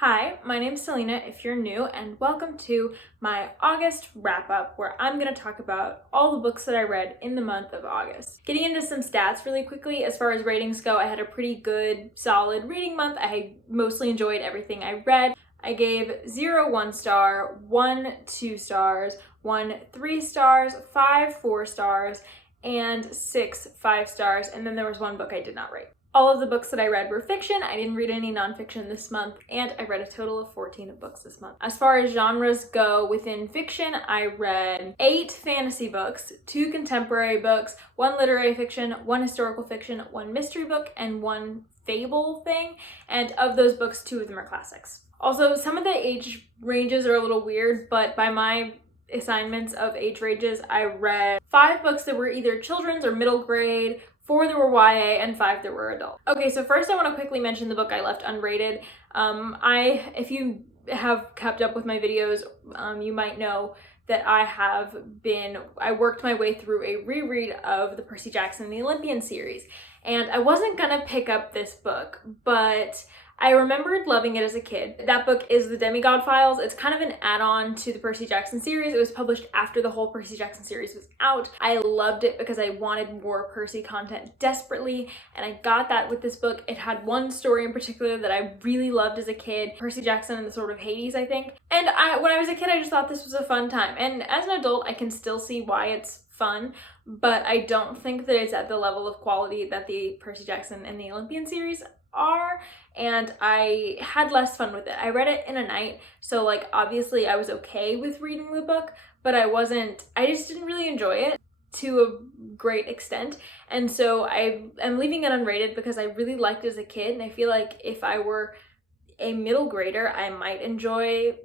Hi, my name's Selena if you're new, and welcome to my August wrap-up where I'm going to talk about all the books that I read in the month of August. Getting into some stats really quickly, as far as ratings go, I had a pretty good, solid reading month. I mostly enjoyed everything I read. I gave 0 1-star, 1 2-stars, 1 3-stars, 5 4-stars, and 6 5-stars, and then there was one book I did not rate. All of the books that I read were fiction. I didn't read any nonfiction this month, and I read a total of 14 books this month. As far as genres go within fiction, I read 8 fantasy books, 2 contemporary books, 1 literary fiction, 1 historical fiction, 1 mystery book, and 1 fable thing, and of those books, 2 of them are classics. Also, some of the age ranges are a little weird, but by my assignments of age ranges, I read 5 books that were either children's or middle grade, 4 that were YA, and 5 that were adult. Okay, so first I want to quickly mention the book I left unrated. If you have kept up with my videos, you might know that I worked my way through a reread of the Percy Jackson and the Olympian series. And I wasn't gonna pick up this book, but I remembered loving it as a kid. That book is the Demigod Files. It's kind of an add-on to the Percy Jackson series. It was published after the whole Percy Jackson series was out. I loved it because I wanted more Percy content desperately, and I got that with this book. It had one story in particular that I really loved as a kid, Percy Jackson and the Sword of Hades, I think. And when I was a kid, I just thought this was a fun time. And as an adult, I can still see why it's fun, but I don't think that it's at the level of quality that the Percy Jackson and the Olympian series are, and I had less fun with it. I read it in a night, so like obviously I was okay with reading the book, but I just didn't really enjoy it to a great extent, and so I'm leaving it unrated because I really liked it as a kid, and I feel like if I were a middle grader, I might enjoy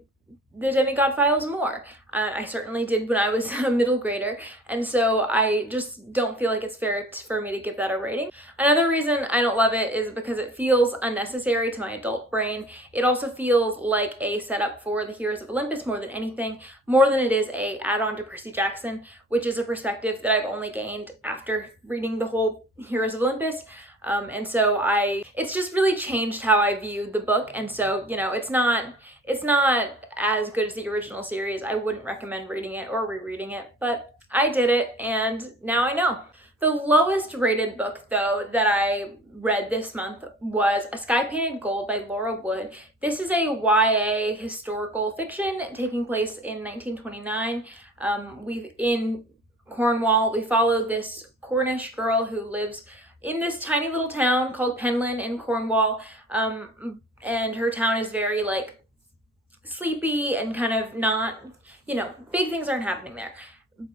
the Demigod Files more. I certainly did when I was a middle grader, and so I just don't feel like it's fair for me to give that a rating. Another reason I don't love it is because it feels unnecessary to my adult brain. It also feels like a setup for the Heroes of Olympus more than anything, more than it is a add-on to Percy Jackson, which is a perspective that I've only gained after reading the whole Heroes of Olympus. And so it's just really changed how I view the book, and so, you know, it's not as good as the original series. I wouldn't recommend reading it or rereading it, but I did it, and now I know. The lowest rated book, though, that I read this month was A Sky Painted Gold by Laura Wood. This is a YA historical fiction taking place in 1929. In Cornwall, we follow this Cornish girl who lives in this tiny little town called Penlyn in Cornwall, and her town is very like sleepy and kind of not, big things aren't happening there.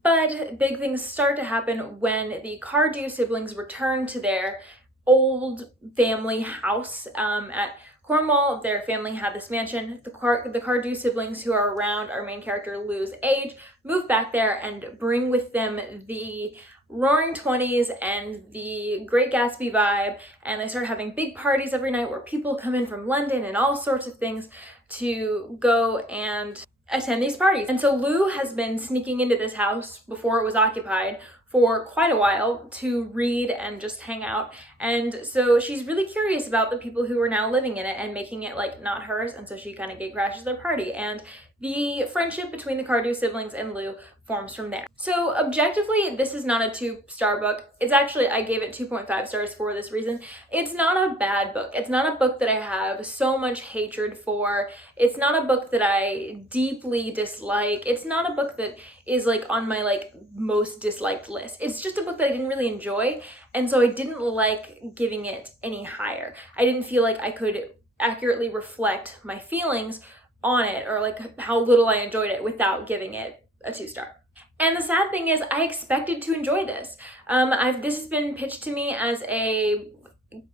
But big things start to happen when the Cardew siblings return to their old family house at Cornwall. Their family had this mansion. The Cardew siblings, who are around our main character Lou's age, move back there and bring with them the Roaring 20s and the Great Gatsby vibe, and they start having big parties every night where people come in from London and all sorts of things to go and attend these parties. And so Lou has been sneaking into this house before it was occupied for quite a while to read and just hang out, and so she's really curious about the people who are now living in it and making it like not hers, and so she kind of gatecrashes their party, and the friendship between the Cardew siblings and Lou forms from there. So objectively, this is not a 2-star book. It's actually, I gave it 2.5 stars for this reason. It's not a bad book. It's not a book that I have so much hatred for. It's not a book that I deeply dislike. It's not a book that is like on my like most disliked list. It's just a book that I didn't really enjoy, and so I didn't like giving it any higher. I didn't feel like I could accurately reflect my feelings on it, or like how little I enjoyed it, without giving it a 2-star. And the sad thing is, I expected to enjoy this. This has been pitched to me as a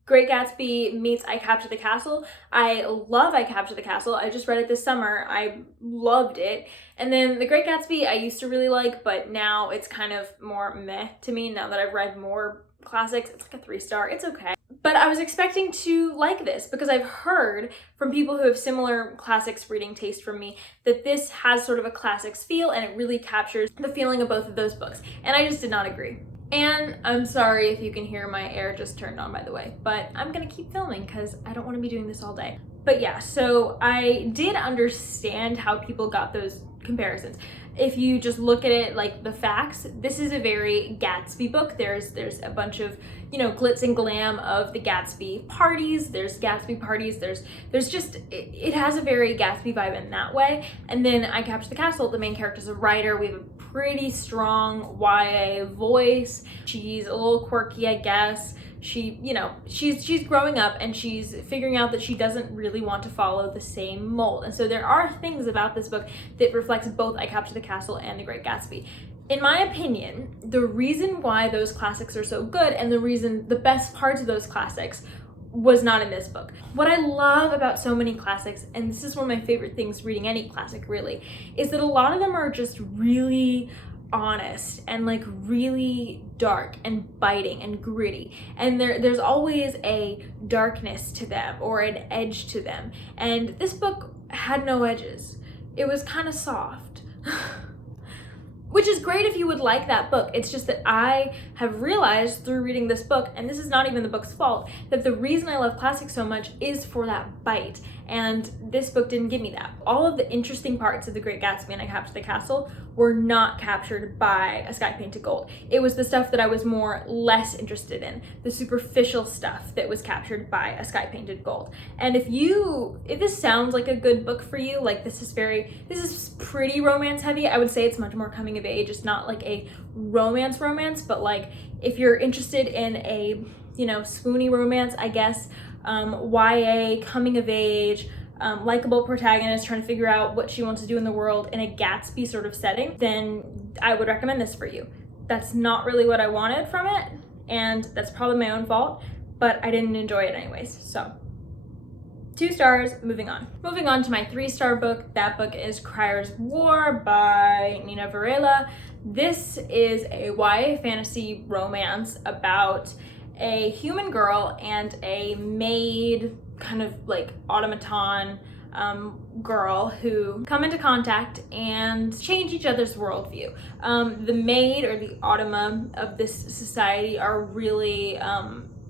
Great Gatsby meets I Capture the Castle. I love I Capture the Castle. I just read it this summer. I loved it. And then The Great Gatsby I used to really like, but now it's kind of more meh to me now that I've read more classics. It's like a 3-star. It's okay. But I was expecting to like this because I've heard from people who have similar classics reading taste from me that this has sort of a classics feel, and it really captures the feeling of both of those books. And I just did not agree. And I'm sorry if you can hear my air just turned on, by the way, but I'm gonna keep filming because I don't want to be doing this all day. But yeah, so I did understand how people got those comparisons. If you just look at it like the facts, this is a very Gatsby book. There's a bunch of, you know, glitz and glam of the Gatsby parties. There's Gatsby parties. There's just, it has a very Gatsby vibe in that way. And then I Capture the Castle, the main character's a writer. We have a pretty strong YA voice. She's a little quirky, I guess. She, you know, she's growing up and she's figuring out that she doesn't really want to follow the same mold. And so there are things about this book that reflects both I Capture the Castle and The Great Gatsby. In my opinion, the reason why those classics are so good and the best parts of those classics was not in this book. What I love about so many classics, and this is one of my favorite things reading any classic really, is that a lot of them are just really honest and like really dark and biting and gritty, and there's always a darkness to them or an edge to them, and this book had no edges. It was kind of soft. Which is great if you would like that book. It's just that I have realized through reading this book, and this is not even the book's fault, that the reason I love classics so much is for that bite. And this book didn't give me that. All of the interesting parts of The Great Gatsby and I Capture the Castle were not captured by A Sky Painted Gold. It was the stuff that I was less interested in, the superficial stuff that was captured by A Sky Painted Gold. And if this sounds like a good book for you, like this is pretty romance heavy, I would say it's much more coming of age. It's not like a romance, but like if you're interested in a, you know, swoony romance, I guess, YA, coming of age, likable protagonist trying to figure out what she wants to do in the world in a Gatsby sort of setting, then I would recommend this for you. That's not really what I wanted from it, and that's probably my own fault, but I didn't enjoy it anyways, so 2 stars, moving on. Moving on to my 3-star book. That book is Crier's War by Nina Varela. This is a YA fantasy romance about a human girl and a maid, kind of like automaton girl, who come into contact and change each other's worldview. The maid, or the automa of this society, are really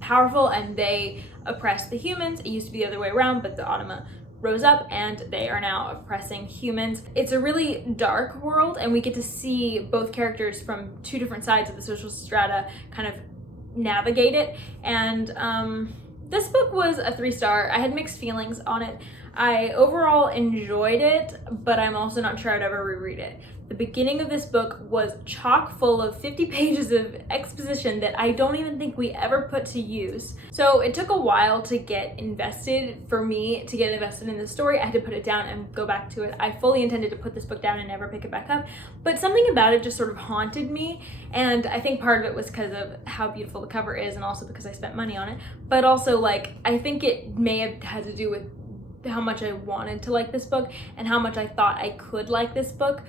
powerful, and they oppress the humans. It used to be the other way around, but the automa rose up and they are now oppressing humans. It's a really dark world, and we get to see both characters from 2 different sides of the social strata kind of navigate it. And this book was a 3-star. I had mixed feelings on it. I overall enjoyed it, but I'm also not sure I'd ever reread it. The beginning of this book was chock full of 50 pages of exposition that I don't even think we ever put to use. So it took a while to get invested, for me to get invested in the story. I had to put it down and go back to it. I fully intended to put this book down and never pick it back up, but something about it just sort of haunted me, and I think part of it was because of how beautiful the cover is, and also because I spent money on it, but also like I think it may have had to do with how much I wanted to like this book and how much I thought I could like this book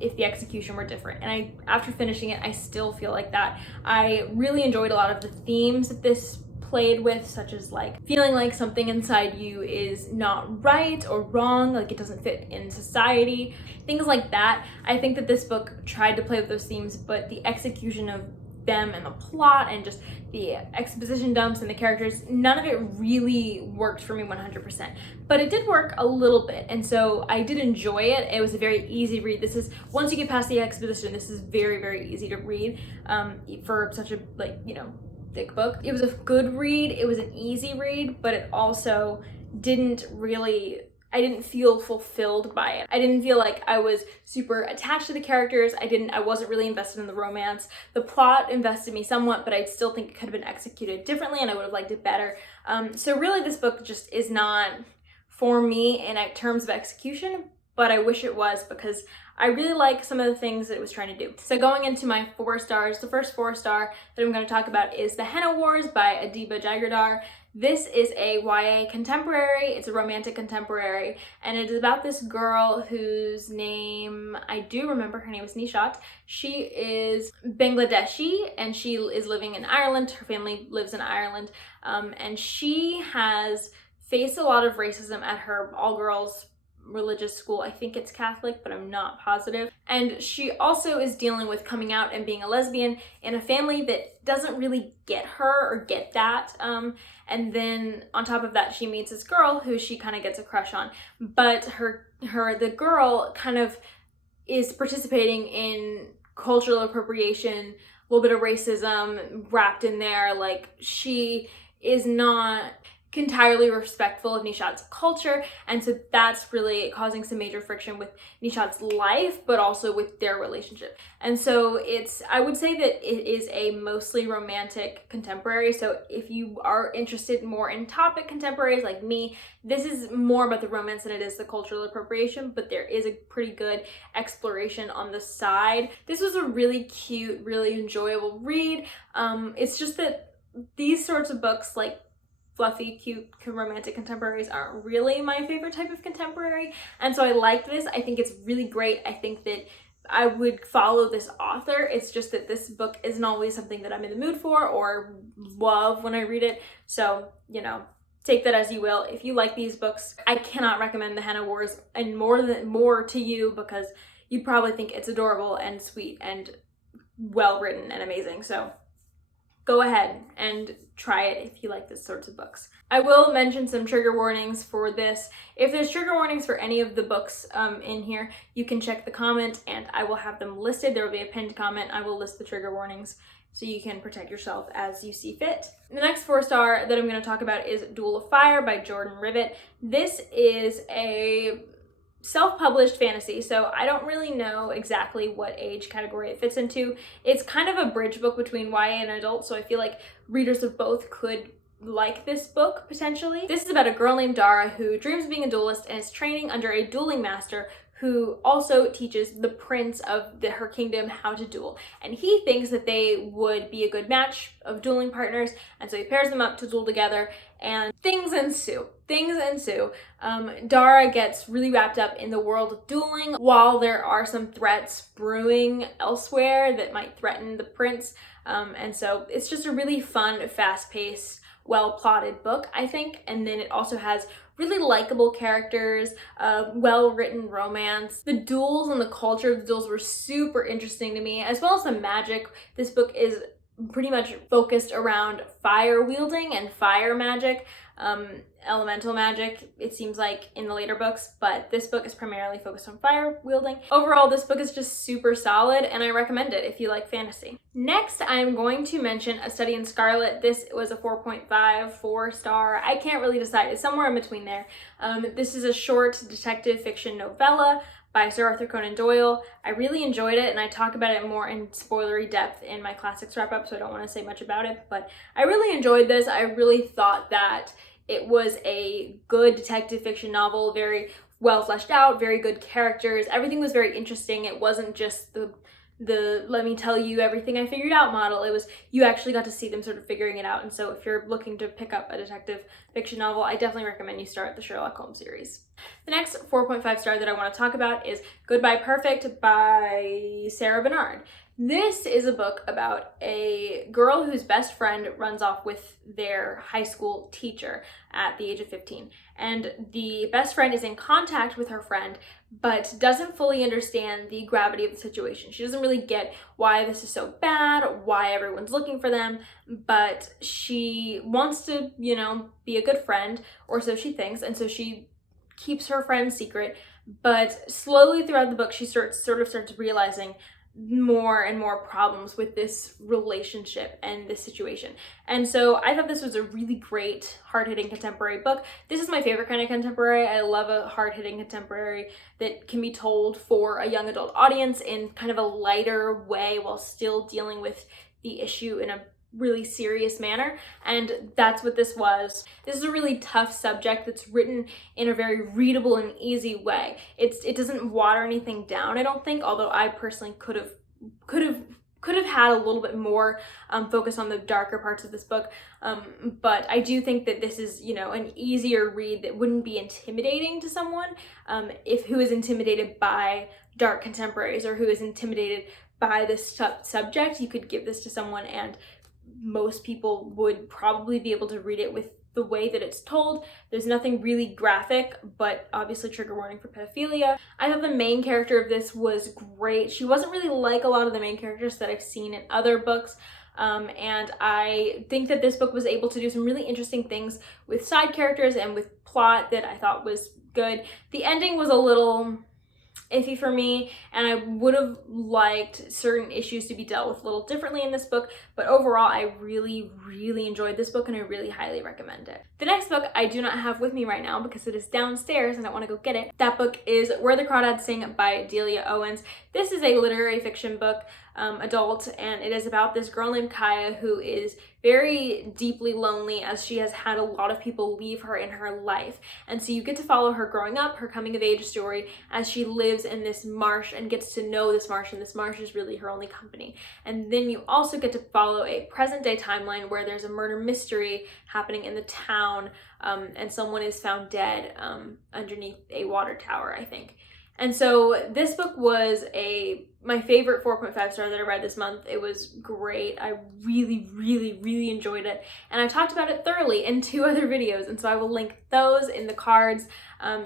if the execution were different. And after finishing it, I still feel like that. I really enjoyed a lot of the themes that this played with, such as like feeling like something inside you is not right or wrong, like it doesn't fit in society, things like that. I think that this book tried to play with those themes, but the execution of them and the plot and just the exposition dumps and the characters, none of it really worked for me 100%, but it did work a little bit, and so I did enjoy it. It was a very easy read. This is, once you get past the exposition, this is very, very easy to read for such a, like, you know, thick book. It was a good read. It was an easy read, but it also didn't really, I didn't feel fulfilled by it. I didn't feel like I was super attached to the characters. I wasn't really invested in the romance. The plot invested me somewhat, but I still think it could have been executed differently and I would have liked it better. So really this book just is not for me in terms of execution, but I wish it was, because I really like some of the things that it was trying to do. So going into my 4 stars, the first 4-star that I'm going to talk about is The Henna Wars by Adiba Jagardar. This is a YA contemporary. It's a romantic contemporary, and it is about this girl whose name, I do remember, her name is Nishat. She is Bangladeshi and she is living in Ireland. Her family lives in Ireland, and she has faced a lot of racism at her all-girls religious school. I think it's Catholic, but I'm not positive. And she also is dealing with coming out and being a lesbian in a family that doesn't really get her or get that. And then on top of that, she meets this girl who she kind of gets a crush on. But the girl kind of is participating in cultural appropriation, a little bit of racism wrapped in there. Like, she is not entirely respectful of Nishat's culture, and so that's really causing some major friction with Nishat's life, but also with their relationship. And so I would say that it is a mostly romantic contemporary, so if you are interested more in topic contemporaries like me, this is more about the romance than it is the cultural appropriation, but there is a pretty good exploration on the side. This was a really cute, really enjoyable read. It's just that these sorts of books, like fluffy, cute, romantic contemporaries, aren't really my favorite type of contemporary. And so I liked this. I think it's really great. I think that I would follow this author. It's just that this book isn't always something that I'm in the mood for or love when I read it. So, you know, take that as you will. If you like these books, I cannot recommend the Henna Wars and more to you, because you probably think it's adorable and sweet and well written and amazing. So go ahead and try it if you like this sorts of books. I will mention some trigger warnings for this. If there's trigger warnings for any of the books in here, you can check the comment and I will have them listed. There will be a pinned comment. I will list the trigger warnings so you can protect yourself as you see fit. The next 4-star that I'm going to talk about is Duel of Fire by Jordan Rivet. This is a self-published fantasy, so I don't really know exactly what age category it fits into. It's kind of a bridge book between YA and adult, so I feel like readers of both could like this book potentially. This is about a girl named Dara who dreams of being a duelist and is training under a dueling master who also teaches the prince of her kingdom how to duel. And he thinks that they would be a good match of dueling partners, and so he pairs them up to duel together, and things ensue. Dara gets really wrapped up in the world of dueling, while there are some threats brewing elsewhere that might threaten the prince. And so it's just a really fun, fast-paced, well-plotted book, I think. And then it also has really likable characters, well-written romance. The duels and the culture of the duels were super interesting to me, as well as the magic. This book is pretty much focused around fire wielding and fire magic, elemental magic, it seems like, in the later books, but this book is primarily focused on fire wielding. Overall, this book is just super solid, and I recommend it if you like fantasy. Next, I'm going to mention A Study in Scarlet. This was a 4.5, 4-star. I can't really decide. It's somewhere in between there. This is a short detective fiction novella by Sir Arthur Conan Doyle. I really enjoyed it, and I talk about it more in spoilery depth in my classics wrap-up, so I don't want to say much about it, but I really enjoyed this. I really thought that it was a good detective fiction novel, very well fleshed out, very good characters. Everything was very interesting. It wasn't just the let me tell you everything I figured out model. It was, you actually got to see them sort of figuring it out. And so if you're looking to pick up a detective fiction novel, I definitely recommend you start the Sherlock Holmes series. The next 4.5 star that I want to talk about is Goodbye Perfect by Sarah Bernard. This is a book about a girl whose best friend runs off with their high school teacher at the age of 15. And the best friend is in contact with her friend, but doesn't fully understand the gravity of the situation. She doesn't really get why this is so bad, why everyone's looking for them, but she wants to, you know, be a good friend, or so she thinks, and so she keeps her friend's secret. But slowly throughout the book, she starts realizing more and more problems with this relationship and this situation. And so I thought this was a really great hard-hitting contemporary book. This is my favorite kind of contemporary. I love a hard-hitting contemporary that can be told for a young adult audience in kind of a lighter way while still dealing with the issue in a really serious manner, and that's what this was. This is a really tough subject that's written in a very readable and easy way. It doesn't water anything down, I don't think, although I personally could have had a little bit more focus on the darker parts of this book, but I do think that this is, you know, an easier read that wouldn't be intimidating to someone who is intimidated by dark contemporaries or who is intimidated by this subject. You could give this to someone and most people would probably be able to read it with the way that it's told. There's nothing really graphic, but obviously trigger warning for pedophilia. I thought the main character of this was great. She wasn't really like a lot of the main characters that I've seen in other books. And I think that this book was able to do some really interesting things with side characters and with plot that I thought was good. The ending was a little iffy for me, and I would have liked certain issues to be dealt with a little differently in this book, but overall I really enjoyed this book and I really highly recommend it. The next book I do not have with me right now because it is downstairs and I want to go get it. That book is Where the Crawdads Sing by Delia Owens. This is a literary fiction book, adult, and it is about this girl named Kaya who is very deeply lonely as she has had a lot of people leave her in her life. And so you get to follow her growing up, her coming of age story as she lives in this marsh and gets to know this marsh, and this marsh is really her only company. And then you also get to follow a present day timeline where there's a murder mystery happening in the town, and someone is found dead underneath a water tower, I think. And so this book was my favorite 4.5 star that I read this month. It was great. I really enjoyed it. And I talked about it thoroughly in 2 other videos, and so I will link those in the cards.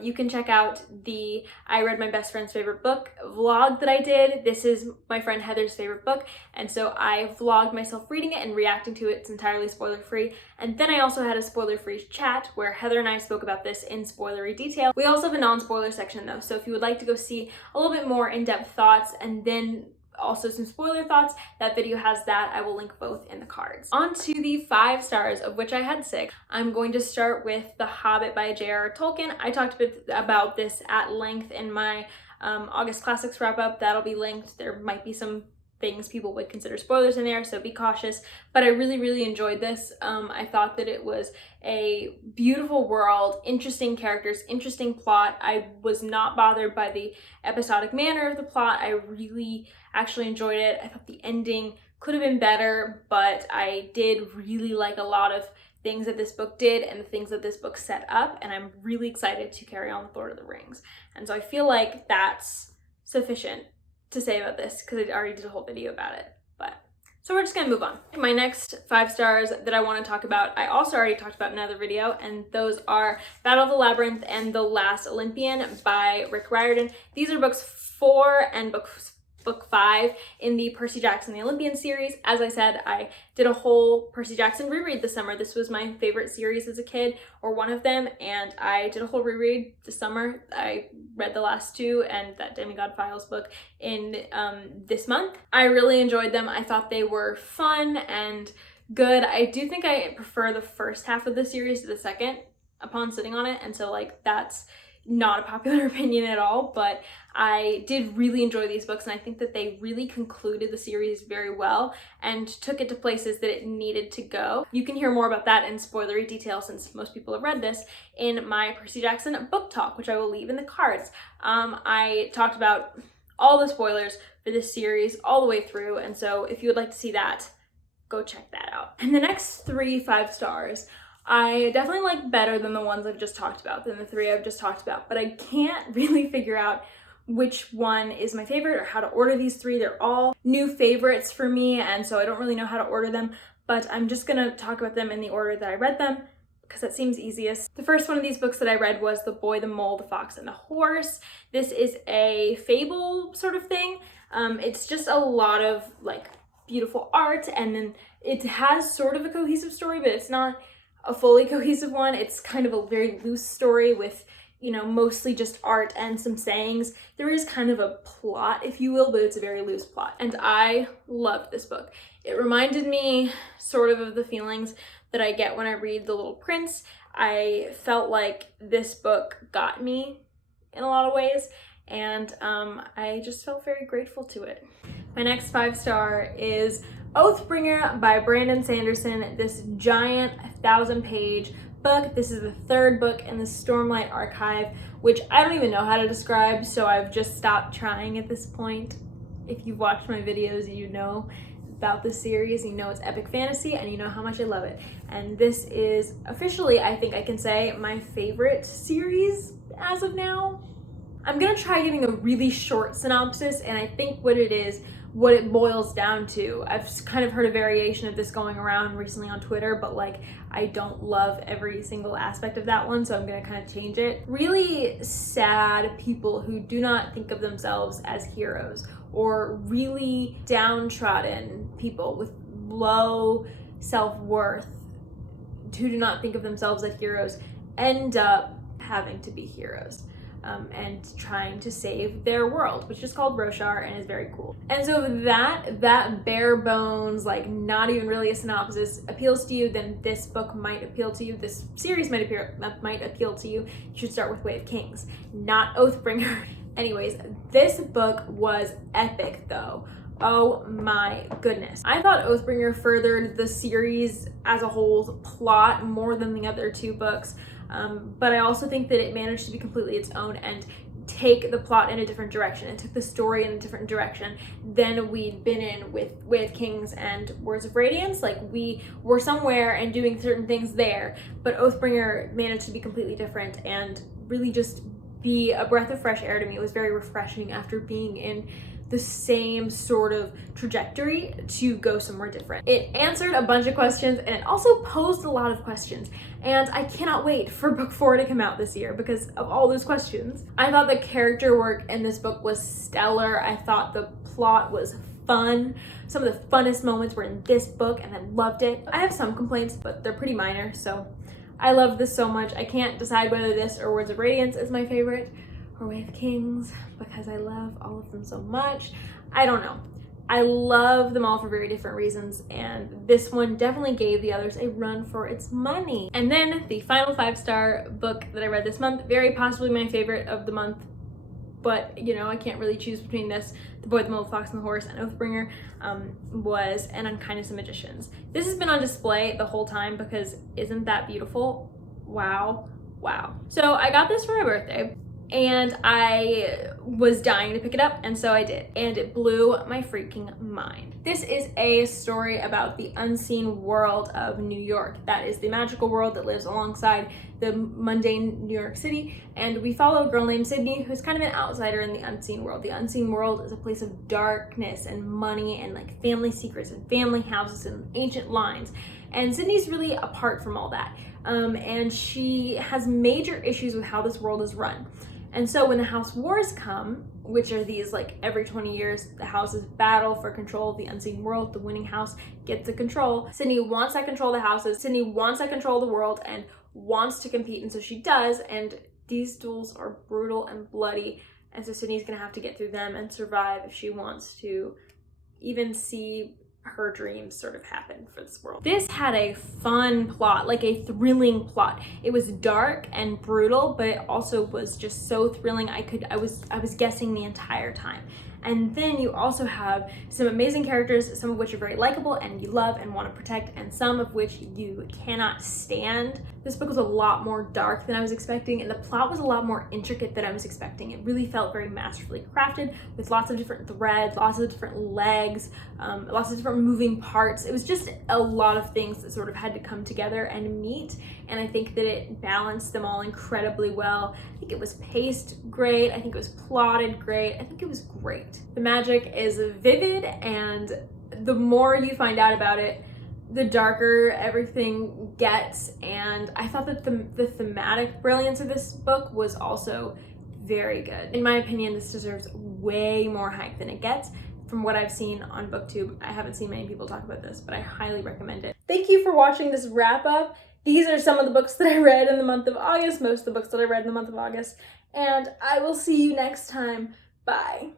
You can check out the I Read My Best Friend's Favorite Book vlog that I did. This is my friend Heather's favorite book, and so I vlogged myself reading it and reacting to it. It's entirely spoiler-free. And then I also had a spoiler-free chat where Heather and I spoke about this in spoilery detail. We also have a non-spoiler section though, so if you would like to go see a little bit more in-depth thoughts and then also some spoiler thoughts, that video has that. I will link both in the cards. On to the 5 stars, of which I had 6. I'm going to start with The Hobbit by J.R.R. Tolkien. I talked a bit about this at length in my August Classics wrap-up. That'll be linked. There might be some things people would consider spoilers in there, so be cautious. But I really enjoyed this. I thought that it was a beautiful world, interesting characters, interesting plot. I was not bothered by the episodic manner of the plot. I really actually enjoyed it. I thought the ending could have been better, but I did really like a lot of things that this book did and the things that this book set up, and I'm really excited to carry on with Lord of the Rings. And so I feel like that's sufficient to say about this because I already did a whole video about it. So we're just gonna move on. My next 5 stars that I want to talk about, I also already talked about in another video, and those are Battle of the Labyrinth and The Last Olympian by Rick Riordan. These are books 4 and book 5 in the Percy Jackson The Olympian series. As I said, I did a whole Percy Jackson reread this summer. This was my favorite series as a kid, or one of them, and I did a whole reread this summer. I read the last 2 and that Demigod Files book in this month. I really enjoyed them. I thought they were fun and good. I do think I prefer the first half of the series to the second upon sitting on it, and so like that's not a popular opinion at all, but I did really enjoy these books, and I think that they really concluded the series very well and took it to places that it needed to go. You can hear more about that in spoilery detail, since most people have read this, in my Percy Jackson book talk, which I will leave in the cards. I talked about all the spoilers for this series all the way through, and so if you would like to see that, go check that out. And the next 3 5 stars I definitely like better than the ones I've just talked about, than the 3 I've just talked about, but I can't really figure out which one is my favorite or how to order these 3. They're all new favorites for me, and so I don't really know how to order them, but I'm just gonna talk about them in the order that I read them because that seems easiest. The first one of these books that I read was The Boy, the Mole, the Fox, and the Horse. This is a fable sort of thing. It's just a lot of like beautiful art, and then it has sort of a cohesive story, but it's not a fully cohesive one. It's kind of a very loose story with, you know, mostly just art and some sayings. There is kind of a plot, if you will, but it's a very loose plot. And I loved this book. It reminded me sort of the feelings that I get when I read The Little Prince. I felt like this book got me in a lot of ways, and I just felt very grateful to it. My next 5 star is Oathbringer by Brandon Sanderson, this giant 1,000-page book. This is the 3rd book in the Stormlight Archive, which I don't even know how to describe, so I've just stopped trying at this point. If you've watched my videos, you know about this series, you know it's epic fantasy, and you know how much I love it. And this is officially, I think I can say, my favorite series as of now. I'm gonna try giving a really short synopsis, and I think what it is what it boils down to. I've kind of heard a variation of this going around recently on Twitter, but like I don't love every single aspect of that one, so I'm gonna kind of change it. Really sad people who do not think of themselves as heroes, or really downtrodden people with low self-worth who do not think of themselves as heroes end up having to be heroes. And trying to save their world, which is called Roshar and is very cool. And so if that bare bones, like not even really a synopsis, appeals to you, then this book might appeal to you. This series might appeal to you. You should start with Way of Kings, not Oathbringer. Anyways, this book was epic though. Oh my goodness. I thought Oathbringer furthered the series as a whole's plot more than the other two books. But I also think that it managed to be completely its own and take the plot in a different direction. It took the story in a different direction than we'd been in with Way of Kings and Words of Radiance. Like we were somewhere and doing certain things there, but Oathbringer managed to be completely different and really just be a breath of fresh air to me. It was very refreshing after being in the same sort of trajectory to go somewhere different. It answered a bunch of questions and it also posed a lot of questions. And I cannot wait for book 4 to come out this year because of all those questions. I thought the character work in this book was stellar. I thought the plot was fun. Some of the funnest moments were in this book and I loved it. I have some complaints, but they're pretty minor. So I love this so much. I can't decide whether this or Words of Radiance is my favorite, or Way of Kings, because I love all of them so much. I don't know. I love them all for very different reasons, and this one definitely gave the others a run for its money. And then the final 5-star book that I read this month, very possibly my favorite of the month, but you know, I can't really choose between this, The Boy, the Mole, the Fox, and the Horse, and Oathbringer, was An Unkindness of Magicians. This has been on display the whole time because isn't that beautiful? Wow, wow. So I got this for my birthday, and I was dying to pick it up, and so I did, and it blew my freaking mind. This is a story about the unseen world of New York. That is the magical world that lives alongside the mundane New York City, and we follow a girl named Sydney who's kind of an outsider in the unseen world. The unseen world is a place of darkness and money and like family secrets and family houses and ancient lines, and Sydney's really apart from all that, and she has major issues with how this world is run. And so when the house wars come, which are these like every 20 years, the houses battle for control of the unseen world, the winning house gets the control. Sydney wants that control of the houses, Sydney wants that control of the world and wants to compete, and so she does, and these duels are brutal and bloody, and so Sydney's gonna have to get through them and survive if she wants to even see her dreams sort of happen for this world. This had a fun plot, like a thrilling plot. It was dark and brutal, but it also was just so thrilling. I was guessing the entire time. And then you also have some amazing characters, some of which are very likable and you love and want to protect, and some of which you cannot stand. This book was a lot more dark than I was expecting, and the plot was a lot more intricate than I was expecting. It really felt very masterfully crafted with lots of different threads, lots of different legs, lots of different moving parts. It was just a lot of things that sort of had to come together and meet, and I think that it balanced them all incredibly well. I think it was paced great, I think it was plotted great, I think it was great. The magic is vivid, and the more you find out about it, the darker everything gets, and I thought that the thematic brilliance of this book was also very good. In my opinion, this deserves way more hype than it gets. From what I've seen on BookTube, I haven't seen many people talk about this, but I highly recommend it. Thank you for watching this wrap up. These are some of the books that I read in the month of August, most of the books that I read in the month of August, and I will see you next time. Bye.